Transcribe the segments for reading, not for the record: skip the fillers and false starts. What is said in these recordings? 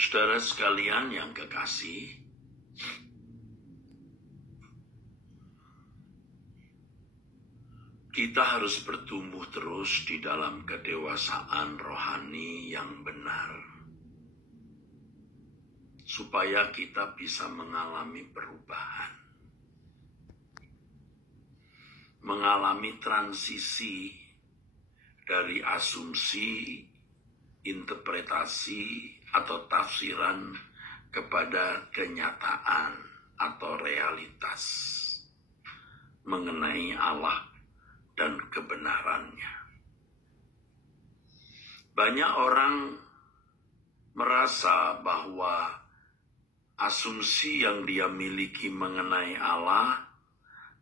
Saudara sekalian yang kekasih, kita harus bertumbuh terus di dalam kedewasaan rohani yang benar, supaya kita bisa mengalami perubahan, mengalami transisi dari asumsi, interpretasi, atau tafsiran kepada kenyataan atau realitas mengenai Allah dan kebenarannya. Banyak orang merasa bahwa asumsi yang dia miliki mengenai Allah,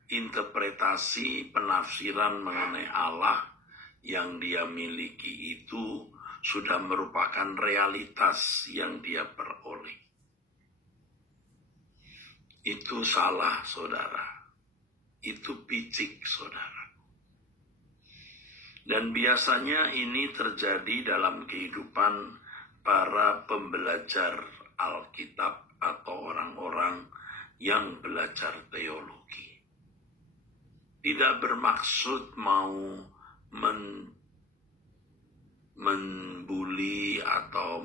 interpretasi penafsiran mengenai Allah yang dia miliki itu sudah merupakan realitas yang dia peroleh. Itu salah, saudara. Itu picik, saudara. Dan biasanya ini terjadi dalam kehidupan para pembelajar Alkitab atau orang-orang yang belajar teologi. Tidak bermaksud mau membuli atau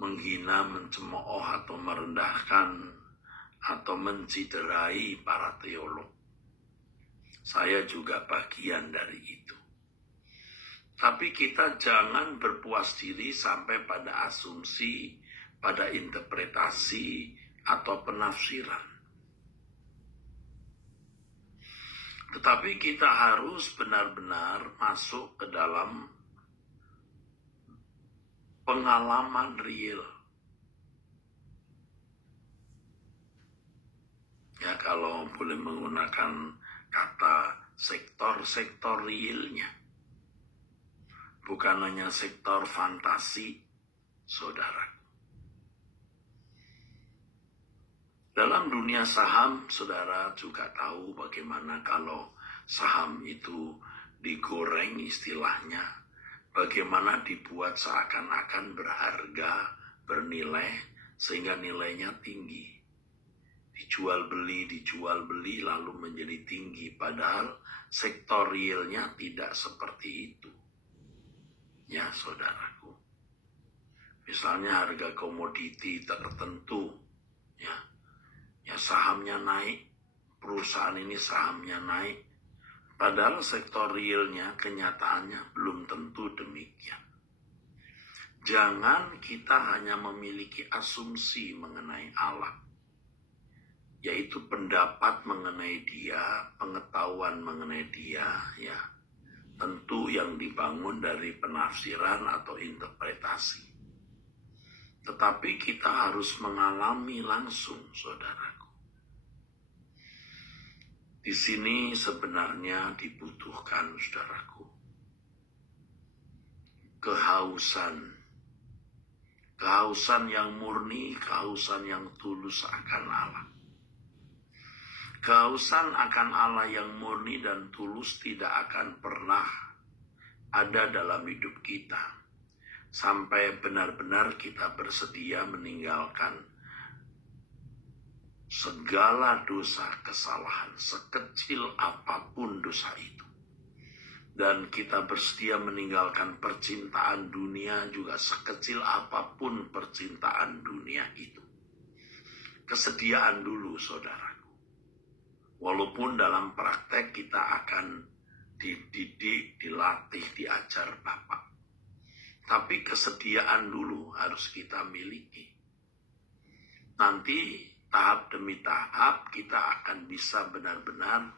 menghina, mencemooh atau merendahkan atau menciderai para teolog. Saya juga bagian dari itu. Tapi kita jangan berpuas diri sampai pada asumsi, pada interpretasi atau penafsiran. Tetapi kita harus benar-benar masuk ke dalam pengalaman real. Ya, kalau boleh menggunakan kata sektor-sektor realnya. Bukan hanya sektor fantasi, saudara. Dalam dunia saham, saudara juga tahu bagaimana kalau saham itu digoreng istilahnya, bagaimana dibuat seakan-akan berharga, bernilai, sehingga nilainya tinggi. Dijual beli, lalu menjadi tinggi, padahal sektor realnya tidak seperti itu. Ya, saudaraku. Misalnya harga komoditi tertentu, ya sahamnya naik, perusahaan ini sahamnya naik, padahal sektor realnya, kenyataannya belum tentu demikian. Jangan kita hanya memiliki asumsi mengenai Allah, yaitu pendapat mengenai Dia, pengetahuan mengenai Dia, ya tentu yang dibangun dari penafsiran atau interpretasi. Tetapi kita harus mengalami langsung, saudaraku. Di sini sebenarnya dibutuhkan, saudaraku, kehausan yang murni, kehausan yang tulus akan Allah. Kehausan akan Allah yang murni dan tulus tidak akan pernah ada dalam hidup kita sampai benar-benar kita bersedia meninggalkan segala dosa, kesalahan, sekecil apapun dosa itu. Dan kita bersedia meninggalkan percintaan dunia juga sekecil apapun percintaan dunia itu. Kesediaan dulu, saudaraku. Walaupun dalam praktek kita akan dididik, dilatih, diajar Bapak. Tapi kesediaan dulu harus kita miliki. Nanti tahap demi tahap kita akan bisa benar-benar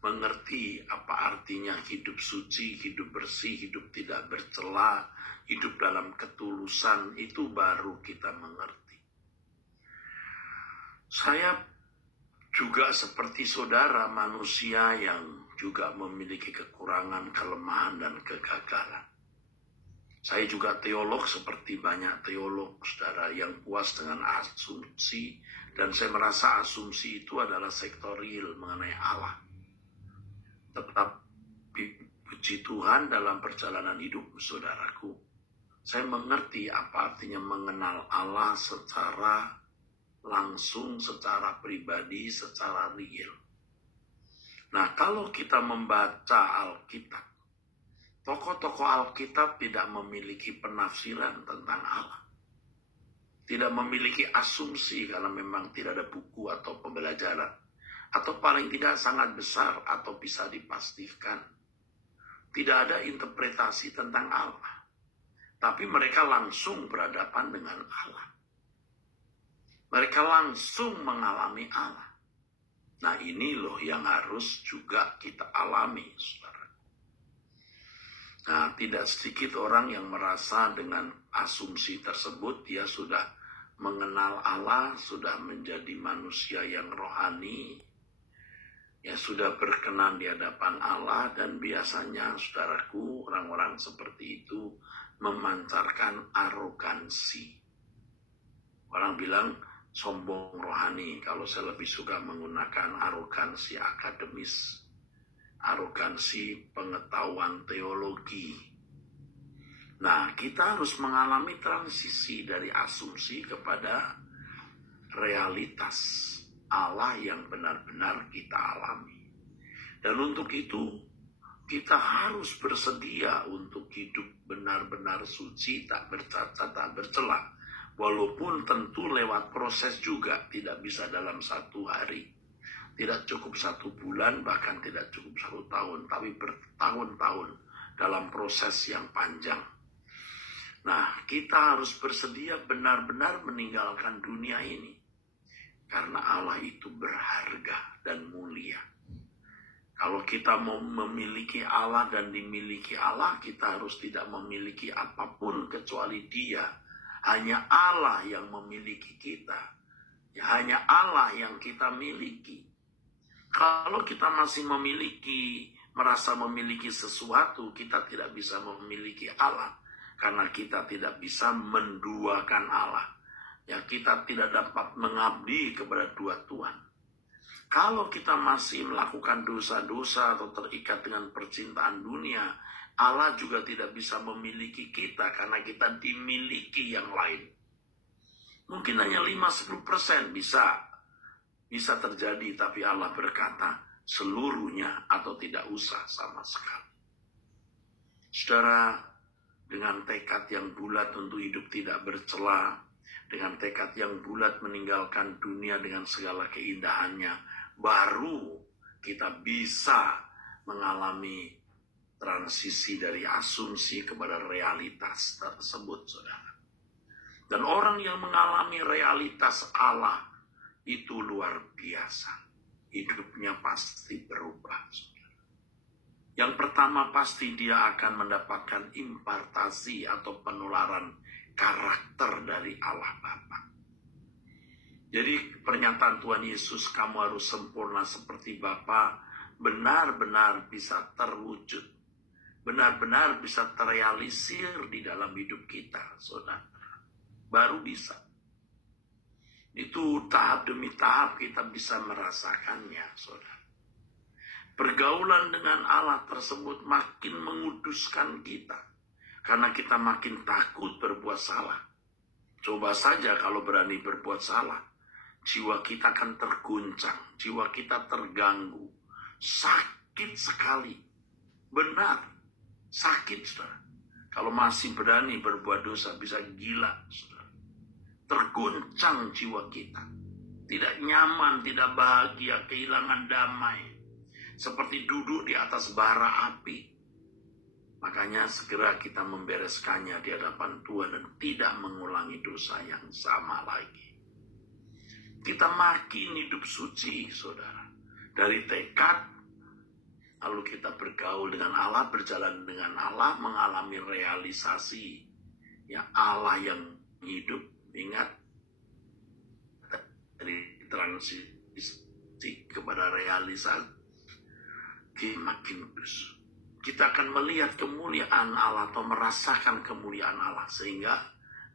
mengerti apa artinya hidup suci, hidup bersih, hidup tidak bercela, hidup dalam ketulusan. Itu baru kita mengerti. Saya juga seperti saudara, manusia yang juga memiliki kekurangan, kelemahan, dan kegagalan. Saya juga teolog seperti banyak teolog, saudara, yang puas dengan asumsi. Dan saya merasa asumsi itu adalah sektor real mengenai Allah. Tetap puji Tuhan dalam perjalanan hidup, saudaraku. saya mengerti apa artinya mengenal Allah secara langsung, secara pribadi, secara real. Nah, kalau kita membaca Alkitab, tokoh-tokoh Alkitab tidak memiliki penafsiran tentang Allah. Tidak memiliki asumsi karena memang tidak ada buku atau pembelajaran. Atau paling tidak sangat besar atau bisa dipastikan. Tidak ada interpretasi tentang Allah. Tapi mereka langsung berhadapan dengan Allah. Mereka langsung mengalami Allah. Nah, ini loh yang harus juga kita alami, saudara. Nah, tidak sedikit orang yang merasa dengan asumsi tersebut dia sudah mengenal Allah, sudah menjadi manusia yang rohani, ya sudah berkenan di hadapan Allah, dan biasanya, saudaraku, orang-orang seperti itu memancarkan arogansi. Orang bilang sombong rohani, kalau saya lebih suka menggunakan arogansi akademis, arogansi pengetahuan teologi. Nah, kita harus mengalami transisi dari asumsi kepada realitas Allah yang benar-benar kita alami. Dan untuk itu, kita harus bersedia untuk hidup benar-benar suci, tak bercacat, tak bercela. Walaupun tentu lewat proses juga, tidak bisa dalam 1 hari. Tidak cukup 1 bulan, bahkan tidak cukup 1 tahun, tapi bertahun-tahun dalam proses yang panjang. Nah, kita harus bersedia benar-benar meninggalkan dunia ini. Karena Allah itu berharga dan mulia. Kalau kita mau memiliki Allah dan dimiliki Allah, kita harus tidak memiliki apapun kecuali Dia. Hanya Allah yang memiliki kita. Ya, hanya Allah yang kita miliki. Kalau kita masih merasa memiliki sesuatu, kita tidak bisa memiliki Allah. Karena kita tidak bisa menduakan Allah. Ya, kita tidak dapat mengabdi kepada 2 Tuhan. Kalau kita masih melakukan dosa-dosa atau terikat dengan percintaan dunia, Allah juga tidak bisa memiliki kita karena kita dimiliki yang lain. Mungkin hanya 5-10% bisa terjadi, tapi Allah berkata seluruhnya atau tidak usah sama sekali. Saudara, dengan tekad yang bulat untuk hidup tidak bercela, dengan tekad yang bulat meninggalkan dunia dengan segala keindahannya, baru kita bisa mengalami transisi dari asumsi kepada realitas tersebut, saudara. Dan orang yang mengalami realitas Allah itu luar biasa. Hidupnya pasti berubah, saudara. Yang pertama pasti dia akan mendapatkan impartasi atau penularan karakter dari Allah Bapa. Jadi pernyataan Tuhan Yesus, kamu harus sempurna seperti Bapa, benar-benar bisa terwujud. Benar-benar bisa terrealisir di dalam hidup kita, saudara. Baru bisa. Itu tahap demi tahap kita bisa merasakannya, saudara. Pergaulan dengan Allah tersebut makin menguduskan kita. Karena kita makin takut berbuat salah. Coba saja kalau berani berbuat salah. Jiwa kita akan terguncang. Jiwa kita terganggu. Sakit sekali. Benar. Sakit, saudara. Kalau masih berani berbuat dosa, bisa gila, saudara. Terguncang jiwa kita. Tidak nyaman, tidak bahagia, kehilangan damai. Seperti duduk di atas bara api. Makanya segera kita membereskannya di hadapan Tuhan dan tidak mengulangi dosa yang sama lagi. Kita makin hidup suci, saudara. Dari tekad, lalu kita bergaul dengan Allah, berjalan dengan Allah, mengalami realisasi. Ya, Allah yang hidup, ingat, dari transisi kepada realisasi, makin kudus. Kita akan melihat kemuliaan Allah atau merasakan kemuliaan Allah. Sehingga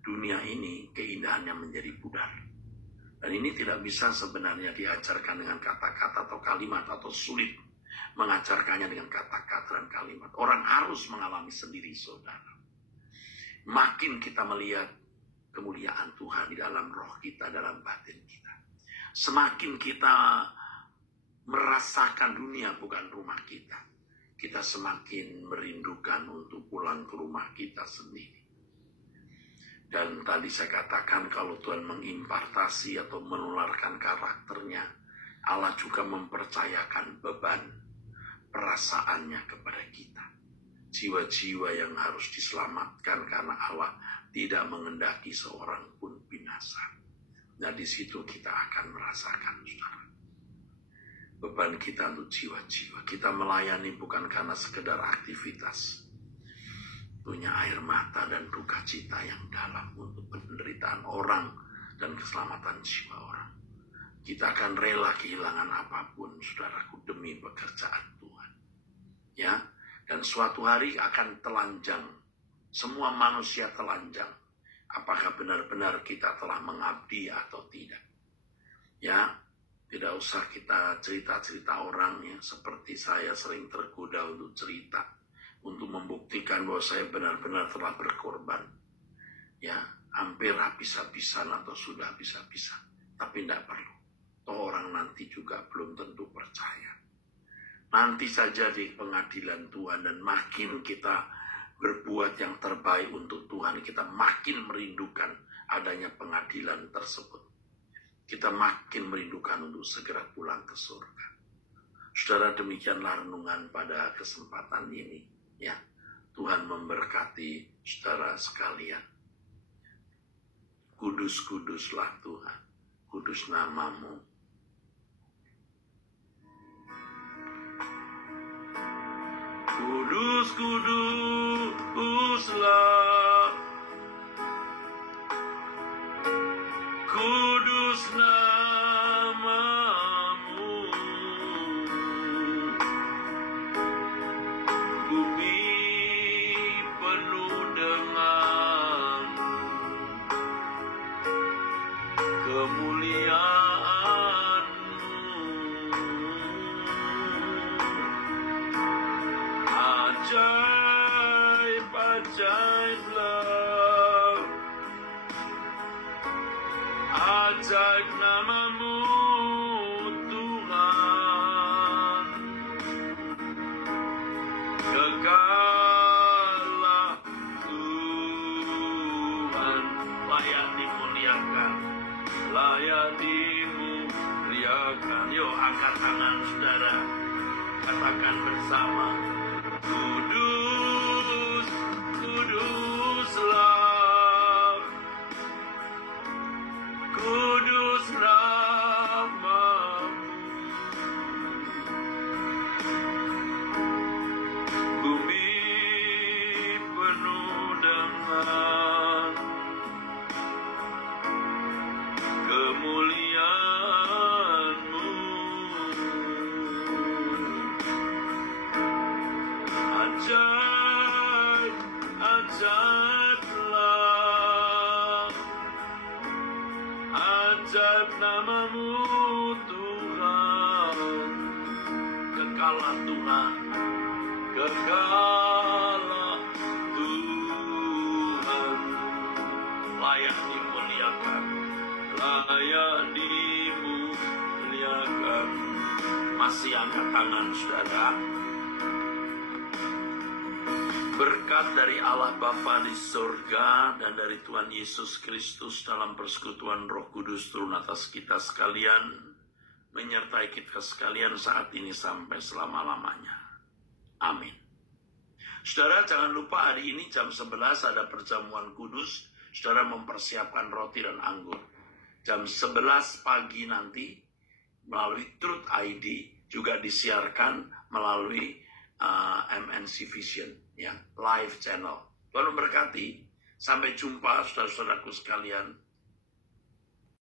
dunia ini keindahannya menjadi pudar. Dan ini tidak bisa sebenarnya diajarkan dengan kata-kata atau kalimat. Atau sulit mengajarkannya dengan kata-kata dan kalimat. Orang harus mengalami sendiri, saudara. makin kita melihat kemuliaan Tuhan di dalam roh kita, dalam batin kita. Semakin kita merasakan dunia bukan rumah kita, kita semakin merindukan untuk pulang ke rumah kita sendiri. Dan tadi saya katakan kalau Tuhan mengimpartasi atau menularkan karakternya, Allah juga mempercayakan beban perasaannya kepada kita. Jiwa-jiwa yang harus diselamatkan karena Allah tidak mengendaki seorang pun binasa. Nah, di situ kita akan merasakan, saudara, beban kita untuk jiwa-jiwa. Kita melayani bukan karena sekedar aktivitas, punya air mata dan duka cita yang dalam untuk penderitaan orang dan keselamatan jiwa orang. Kita akan rela kehilangan apapun, saudaraku, demi pekerjaan Tuhan. Ya. Dan suatu hari akan telanjang. Semua manusia telanjang. Apakah benar-benar kita telah mengabdi atau tidak. Ya, tidak usah kita cerita-cerita orang ya. Seperti saya sering tergoda untuk cerita. Untuk membuktikan bahwa saya benar-benar telah berkorban. Ya, hampir habis-habisan atau sudah habis-habisan. Tapi tidak perlu. Toh orang nanti juga belum tentu percaya. Nanti saja di pengadilan Tuhan, dan makin kita berbuat yang terbaik untuk Tuhan, kita makin merindukan adanya pengadilan tersebut. Kita makin merindukan untuk segera pulang ke surga. Saudara, demikianlah renungan pada kesempatan ini. Ya, Tuhan memberkati saudara sekalian. Kudus-kuduslah Tuhan, kudus namamu. Kudus, kuduslah, kudus namamu. Bumi penuh dengan ajaib-ajaiblah, ajaib namamu Tuhan. Kekallah Tuhan, layak dimuliakan, layak dimuliakan. Yuk angkat tangan saudara, katakan bersama. Kudus, kuduslah, kudus namamu. Bumi penuh dengan kemuliaan-Mu. Ajaib, ajaiblah, ajaib namamu Tuhan. Kekallah Tuhan, kekallah Tuhan, layak dimuliakan, layak dimuliakan. Masih angkat tangan saudara. Berkat dari Allah Bapa di surga dan dari Tuhan Yesus Kristus dalam persekutuan Roh Kudus turun atas kita sekalian, menyertai kita sekalian saat ini sampai selama-lamanya. Amin. Saudara, jangan lupa hari ini jam 11 ada perjamuan kudus. Saudara mempersiapkan roti dan anggur. Jam 11 pagi nanti melalui Truth ID juga disiarkan melalui MNC Vision, ya, live channel. Tuhan memberkati. Sampai jumpa saudara-saudaraku sekalian.